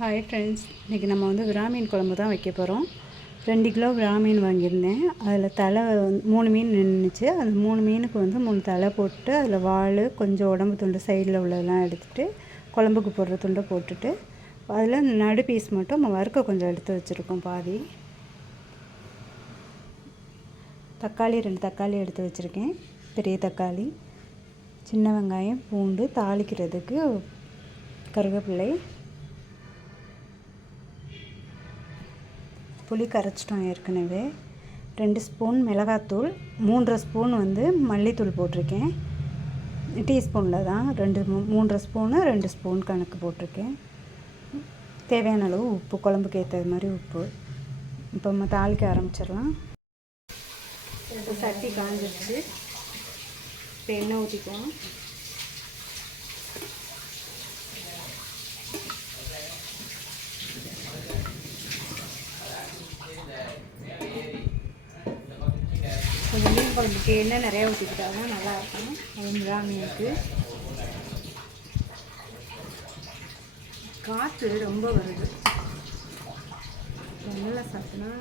Hi friends இன்றைக்கி நம்ம வந்து விராமீன் குழம்பு தான் வைக்க போகிறோம் ரெண்டு கிலோ விராமீன் வாங்கியிருந்தேன். அதில் தலை வந்து மூணு மீன் நின்றுச்சு அந்த மூணு மீனுக்கு வந்து மூணு தலை போட்டு அதில் வாள் கொஞ்சம் உடம்பு துண்டு சைடில் உள்ளதெல்லாம் எடுத்துகிட்டு குழம்புக்கு போடுற துண்டை போட்டுட்டு அதில் நடு பீஸ் மட்டும் நம்ம வறுக்க கொஞ்சம் எடுத்து வச்சுருக்கோம் பாதி. தக்காளி ரெண்டு தக்காளி எடுத்து வச்சுருக்கேன். பெரிய தக்காளி சின்ன வெங்காயம் பூண்டு தாளிக்கிறதுக்கு கருவேப்பிலை புளி கரைச்சிட்டோம் ஏற்கனவே. ரெண்டு ஸ்பூன் மிளகாத்தூள் மூன்றரை ஸ்பூன் வந்து மல்லித்தூள் போட்டிருக்கேன். டீஸ்பூனில் தான் ரெண்டு மூ மூன்றரை ஸ்பூனு ரெண்டு ஸ்பூன் கணக்கு போட்டிருக்கேன். தேவையான அளவு உப்பு குழம்புக்கு ஏற்ற மாதிரி உப்பு. இப்போ நம்ம தாளிக்க ஆரம்பிச்சிடலாம். இப்போ சட்டி காஞ்சிருச்சு. இப்போ எண்ணெய் ஊற்றிக்குவோம் கொஞ்சம் மீன் குழம்புக்கு எண்ணெய் நிறையா ஊற்றிக்கிட்டா நல்லாயிருக்கும் அது மீனுக்கு. காற்று ரொம்ப வருது. நல்லா சாப்பிட்டோன்னா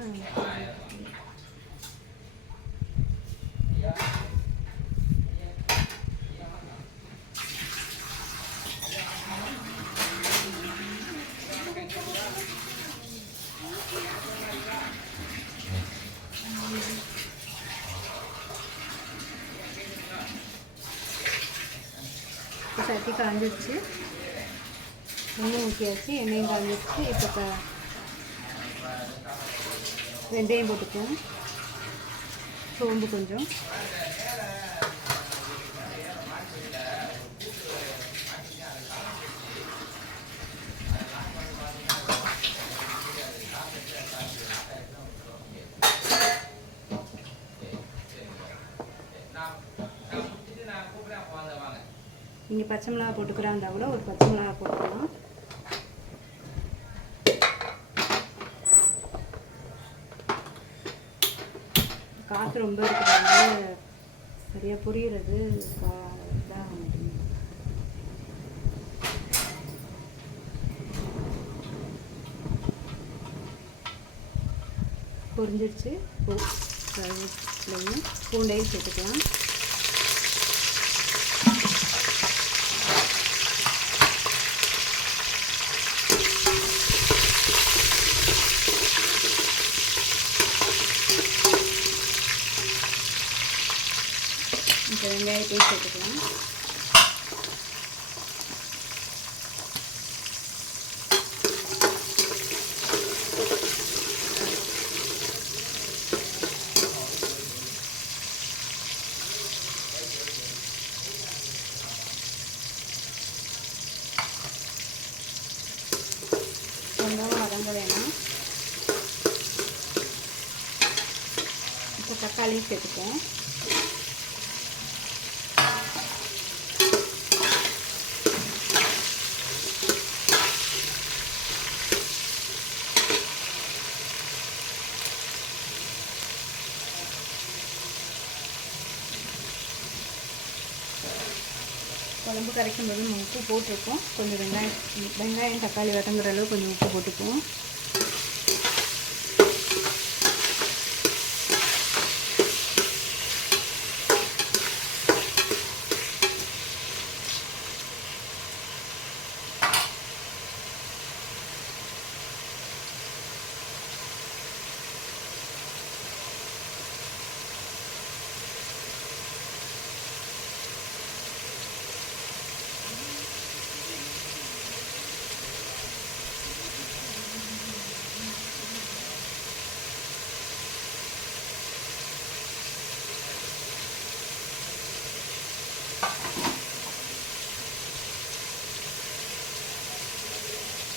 சட்டி காஞ்சிடுச்சு எண்ணெய் ஊற்றியாச்சு எண்ணெயும் காஞ்சிடுச்சு இப்போ வெந்தயம் போட்டுக்குவோம். சோம்பு கொஞ்சம். நீங்கள் பச்சை மிளகா போட்டுக்கிறா இருந்தால் கூட ஒரு பச்சை மிளகா போட்டுக்கலாம். காற்று ரொம்ப இருக்கிறதால சரியாக புரியுறது இதாக மாட்டேங்குது பொரிஞ்சிருச்சு. பூண்டையும் சேர்த்துக்கலாம் இந்த வெங்காயத்தையும் சேர்த்துக்கலாம் வதங்க வேணாம். இப்போ தக்காளியும் சேர்த்துப்போம் குழம்பு கரைக்கும் போது நம்ம உப்பு போட்டிருக்கோம். கொஞ்சம் வெங்காயம் வெங்காயம் தக்காளி வதங்குற அளவு கொஞ்சம் உப்பு போட்டுக்குவோம்.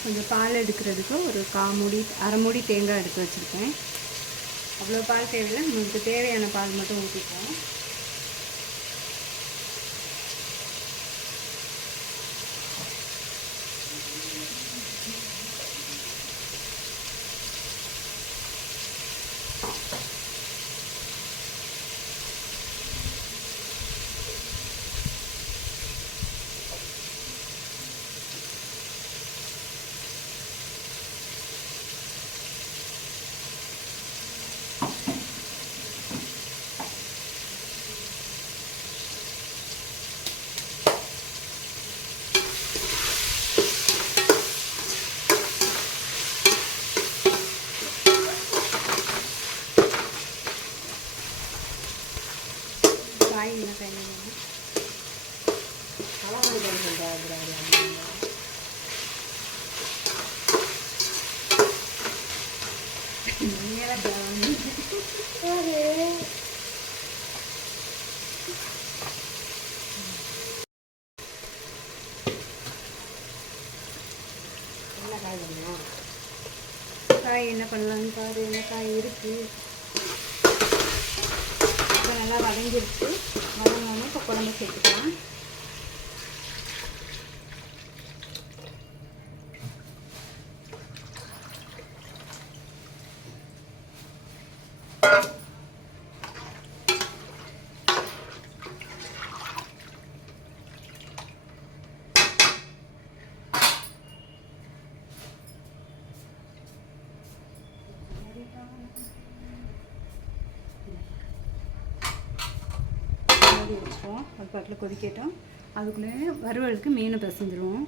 கொஞ்சம் பால் எடுக்கிறதுக்கு ஒரு காமுடி அரைமுடி தேங்காய் எடுத்து வச்சுருக்கேன். அவ்வளோ பால் தேவையில்லை. நம்மளுக்கு தேவையான பால் மட்டும் ஊற்றிப்போம் காய்கறிலாம் கையில் காய் என்ன பண்ணலான்னு பாரு என்ன காய் இருக்கு? நல்லா வதங்கிருச்சு. வதங்கணும் இப்போ குழம்பு சேர்த்துக்கலாம். மூடி வச்சுருவோம். அது பாட்டில் கொதிக்கட்டும். அதுக்குள்ளே வறுவலுக்கு மீன் பிசைஞ்சிருவோம்.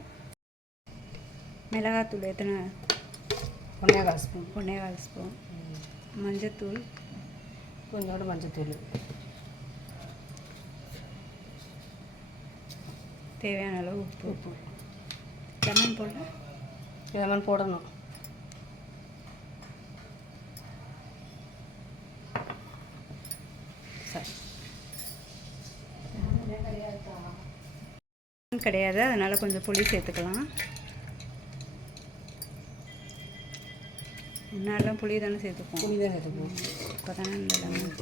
மிளகாத்தூள் எத்தனை? ஒன்றே கால் ஸ்பூன். ஒன்றே கால் ஸ்பூன். மஞ்சத்தூள். கொஞ்சோண்டு மஞ்சத்தூள். தேவையான அளவு உப்பு. உப்பு. லெமன் போடல? லெமன் போடணும் சரி கிடையாது. அதனால் கொஞ்சம் புளி சேர்த்துக்கலாம். முன்னாடிலாம் புளி தானே சேர்த்துப்போம். புளி தான் சேர்த்துக்கணும் இப்போ தானே இந்த லெமன்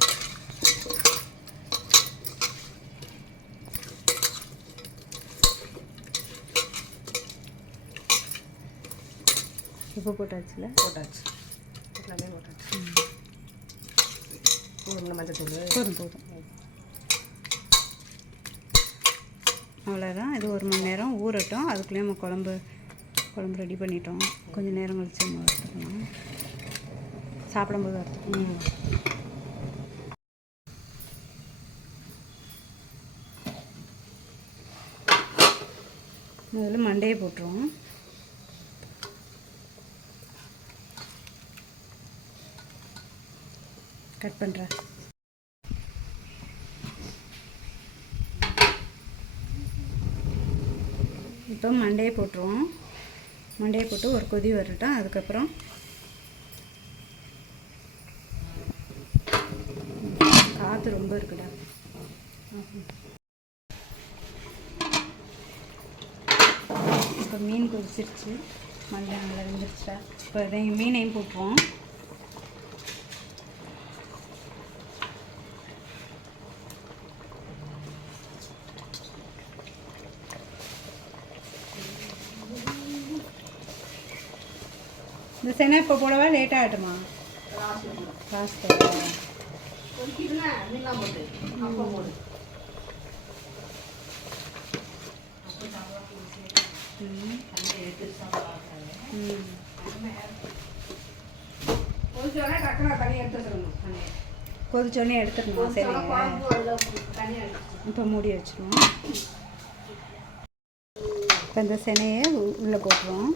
உப்பு போட்டாச்சுல? போட்டாச்சு. எல்லாமே போட்டாச்சு. ஒரு மஞ்சத்தூள் போதும் போதும். அவ்வளோதான் இது ஒரு மணி நேரம் ஊறட்டும். அதுக்குள்ளேயே நம்ம குழம்பு குழம்பு ரெடி பண்ணிட்டோம். கொஞ்சம் நேரம் கழிச்சு நம்ம வறுத்துக்கலாம். சாப்பிடும்போது வறுத்துக்கணும் முதல்ல மண்டையை போட்டுருவோம். கட் பண்ணுறேன் இப்போ மண்டையை போட்டுருவோம். மண்டையை போட்டு ஒரு கொதி வரட்டும் அதுக்கப்புறம் காற்று ரொம்ப இருக்குடா. இப்போ மீன் கொதிச்சிருச்சு. மண்டை நல்லா வெந்துருச்சுடா. இப்போ மீனையும் போட்டுருவோம். இந்த செனை இப்போ போடவா? லேட் ஆகிட்டுமா லாஸ்ட் கொதிச்சோடனே டக்குனு சரி. இப்போ மூடி வச்சிருவோம். இப்போ இந்த செனையை உள்ளே போட்டுருவோம்.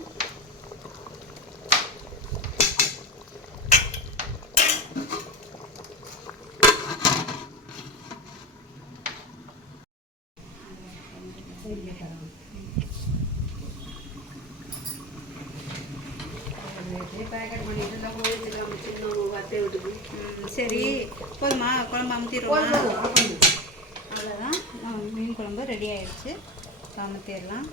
விட்டுக்கு ம், சரி போதுமா குழம்பு அமுத்திடுவோமா அவ்வளோதான் மீன் குழம்பு ரெடி ஆயிடுச்சு. அமுத்திடலாம்.